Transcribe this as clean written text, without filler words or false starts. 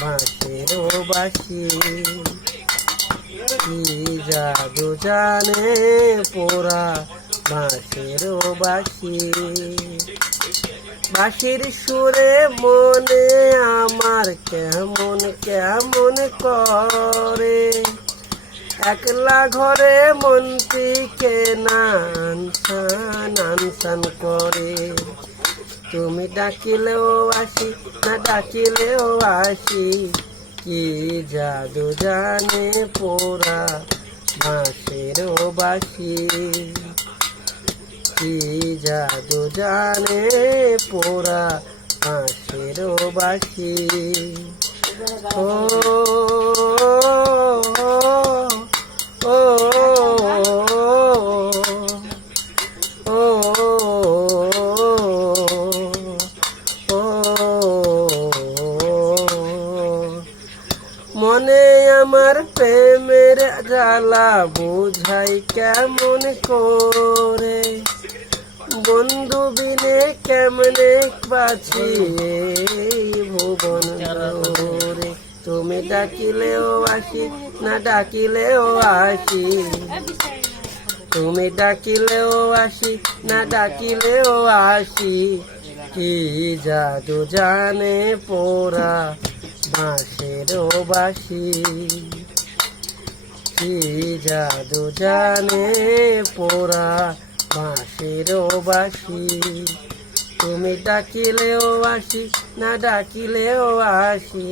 বাঁশের বাঁশি কি জাদু জানে পোড়া বাঁশের বাঁশি বাঁশির সুরে মনে আমার কেমন কেমন করে একলা ঘরে মনটিকে নানসান করে তুমি ডাকিলেও আসি না ডাকিলেও আসি কি জাদু জানে পোড়া বাঁশের বাঁশি কি জাদু জানে পোড়া বাঁশের বাঁশি ও ও মনে আমার প্রেমের জ্বালা বুঝাই কেমন করে বন্ধু বিনে কেমনে বাঁচি ভুবন রে তুমি ডাকিলেও আসি না ডাকিলেও আসি তুমি ডাকিলেও আসি না ডাকিলেও আসি কি জাদু জানে পোড়া বাঁশের বাঁশি কি জাদু জানে পোড়া বাঁশের বাঁশি তুমি ডাকিলেও আসি না ডাকিলেও আসি